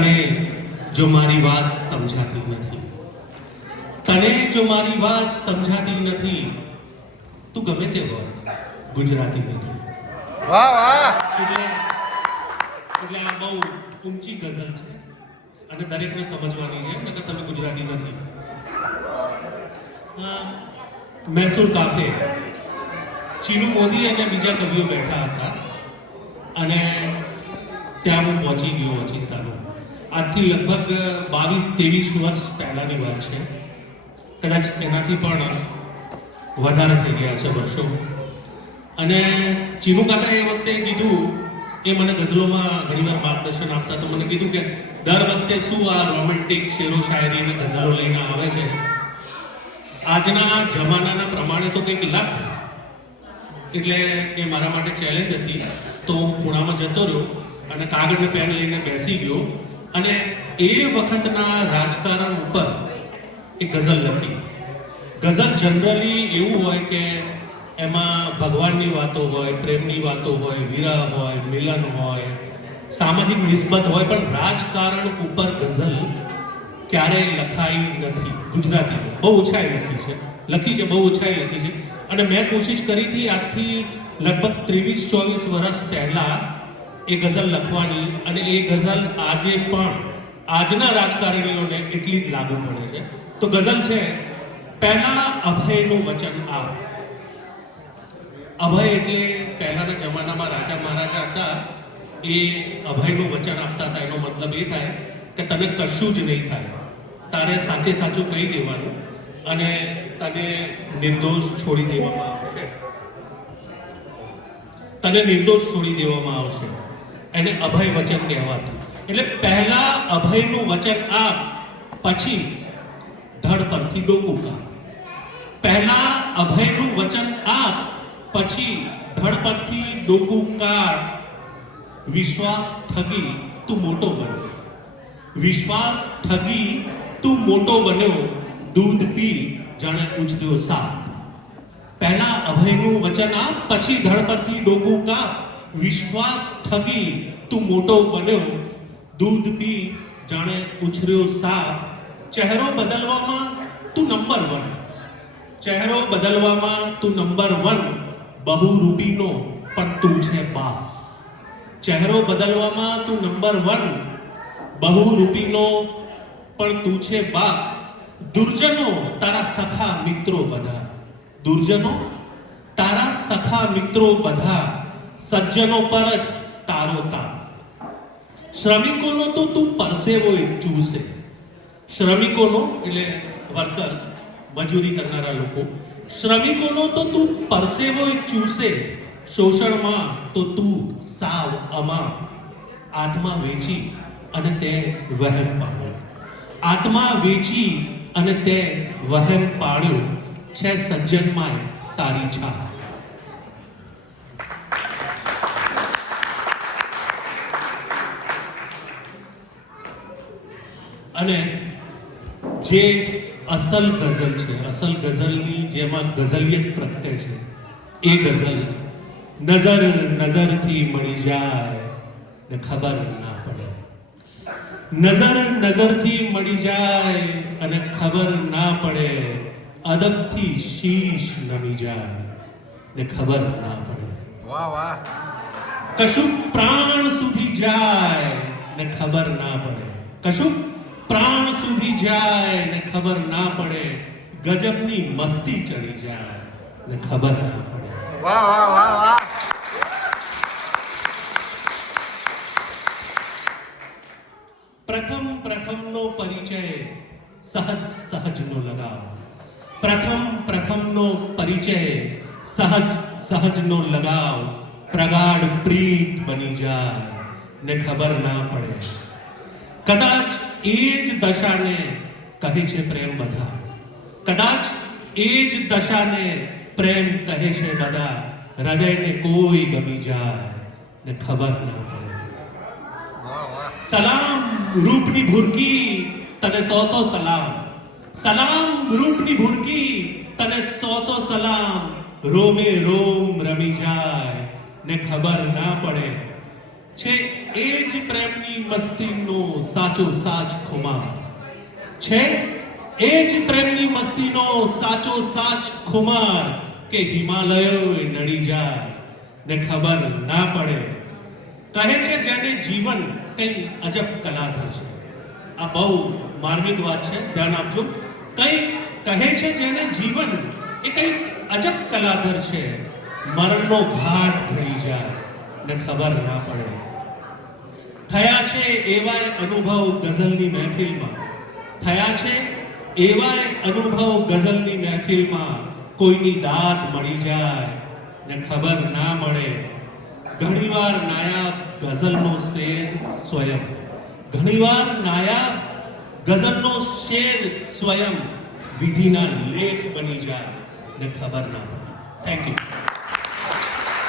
તને જો મારી વાત સમજાતી નથી, તને જો મારી વાત સમજાતી નથી, તું ગમે તે હોય ગુજરાતી નથી. વાહ વાહ. એટલે આ બહુ ઊંચી ગઝલ છે અને દરેકને સમજવાની છે, નકર તમે ગુજરાતી નથી. મૈસૂર કાફે ચીનુ મોદી અને બીજા કવિઓ બેઠા હતા અને ત્યાં હું પહોંચી ગયો ઓચિંતાનો. આજથી લગભગ 22-23 વર્ષ પહેલાની વાત છે, કદાચ એનાથી પણ વધારે થઈ ગયા છે વર્ષો. અને ચીનુ કાકા એ વખતે કીધું, એ મને ગઝલોમાં ઘણીવાર માર્ગદર્શન આપતા, તો મને કીધું કે દર વખતે શું આ રોમેન્ટિક શેરો શાયરી અને ગઝલો લઈને આવે છે, આજના જમાનાના પ્રમાણે તો કંઈક લખ. એટલે એ મારા માટે ચેલેન્જ હતી. તો હું ખૂણામાં જતો રહ્યો અને કાગળ ને પેન લઈને બેસી ગયો અને એ વખતના રાજકારણ ઉપર એ ગઝલ લખી. ગઝલ જનરલી એવું હોય કે એમાં ભગવાનની વાતો હોય, પ્રેમની વાતો હોય, વિરહ હોય, મિલન હોય, સામાજિક નિસ્બત હોય, પણ રાજકારણ ઉપર ગઝલ ક્યારેય લખાઈ નથી ગુજરાતી. બહુ ઓછાઈ લખી છે, બહુ ઓછાઈ લખી છે. અને મેં કોશિશ કરી હતી આજથી લગભગ 23-24 વર્ષ પહેલા એ ગઝલ લખવાની, અને એ ગઝલ આજે પણ આજના રાજકારણીઓને એટલી જ લાગુ પડે છે. તો ગઝલ છે, પહેલા અભયનું વચન આ. અભય એટલે પહેલાના જમાનામાં રાજા મહારાજા હતા, એ અભયનું વચન આપતા હતા. એનો મતલબ એ થાય કે તને કશું જ નહીં થાય, તારે સાચે સાચું કહી દેવાનું અને તને નિર્દોષ છોડી દેવામાં આવશે. તને નિર્દોષ છોડી દેવામાં આવશે. એને અભય વચન કહેવાતું. એટલે પહેલા અભયનું વચન આપ, પછી ધડ પરથી ડોકું કાપ. પહેલા અભયનું વચન આપ, પછી ધડ પરથી ડોકું કાઢ. વિશ્વાસ ઠગી તું મોટો બન્યો, વિશ્વાસ ઠગી તું મોટો બન્યો, દૂધ પી જાણે ઉછળ્યો સાપ. પહેલા અભયનું વચન આપ, પછી ધડ પરથી ડોકું કાપ. વિશ્વાસ ઠગી તું મોટો બન્યો, દૂધ પી જાણે ઉછળ્યો સાપ. ચહેરો બદલવામાં તું નંબર 1, ચહેરો બદલવામાં તું નંબર 1, બહુરૂપીનો પણ તું છે બાપ. ચહેરો બદલવામાં તું નંબર 1, બહુરૂપીનો પણ તું છે બાપ. દુર્જનો તારા સખા મિત્રો બધા, દુર્જનો તારા સખા મિત્રો બધા, સજ્જનો પર જ તારો તાપ. શ્રમિકોનો તો તું પરસેવો ચૂસે. શ્રમિકોનો એટલે વર્કર્સ, મજૂરી કરનારા લોકો. શ્રમિકોનો તો તું પરસેવો ચૂસે, શોષણમાં તો તું સાવ અમા. આત્મા વેચી અને તે વહેન પાડ્યો, આત્મા વેચી અને તે વહેન પાડ્યો, છે સજ્જનમાં તારી છા. અને જે અસલ ગઝલ છે, અસલ ગઝલની જેમાં ગઝલિયત પ્રગટે છે, એ ગઝલ નજર નજરથી મળી જાય ને ખબર ના પડે. નજર નજરથી મળી જાય અને ખબર ના પડે, અદબથી શીશ નમી જાય ને ખબર ના પડે. વાહ વાહ. કશું પ્રાણ સુધી જાય ને ખબર ના પડે, કશું પ્રાણ સુધી જાય ને ખબર ના પડે, ગજબની મસ્તી ચડી જાય ને ખબર ના પડે. વાહ વાહ વાહ વાહ. પ્રથમ પ્રથમનો પરિચય સહજ સહજનો લગાવ. પ્રથમ પ્રથમનો પરિચય સહજ સહજનો લગાવ, પ્રગાઢ પ્રીત બની જાય ને ખબર ના પડે. કદાચ એ જ દશાને કહે છે પ્રેમ બધા, કદાચ એ જ દશાને પ્રેમ કહે છે બધા, હૃદયને કોઈ ગમી જાય ને ખબર ના પડે. સલામ રૂપની ભૂરકી તને 100 સલામ, સલામ રૂપની ભૂરકી તને 100 સલામ, રોમે રોમ રમી જાય ને ખબર ના પડે. છે એ જ પ્રેમની મસ્તીનો સાચો સાચ ખુમાર છે, એ જ પ્રેમની મસ્તીનો સાચો સાચ ખુમાર કે હિમાલયો નડી જાય ને ખબર ના પડે. કહે છે જેને જીવન કઈ અજબ કલાધર છે. આ બહુ માર્મિક વાત છે, ધ્યાન આપજો. કઈ કહે છે જેને જીવન એ કઈ અજબ કલાધર છે, મરણનો ઘાટ ઘડી જાય ને ખબર ના પડે. થયા છે એવાય અનુભવ ગઝલની મહેફિલમાં, થયા છે એવાય અનુભવ ગઝલની મહેફિલમાં, કોઈની દાદ મળી જાય ને ખબર ના મળે. ઘણીવાર નાયાબ ગઝલનો શેર સ્વયં, ઘણીવાર નાયાબ ગઝલનો શેર સ્વયં વિધિના લેખ બની જાય ને ખબર ના પડે. Thank you.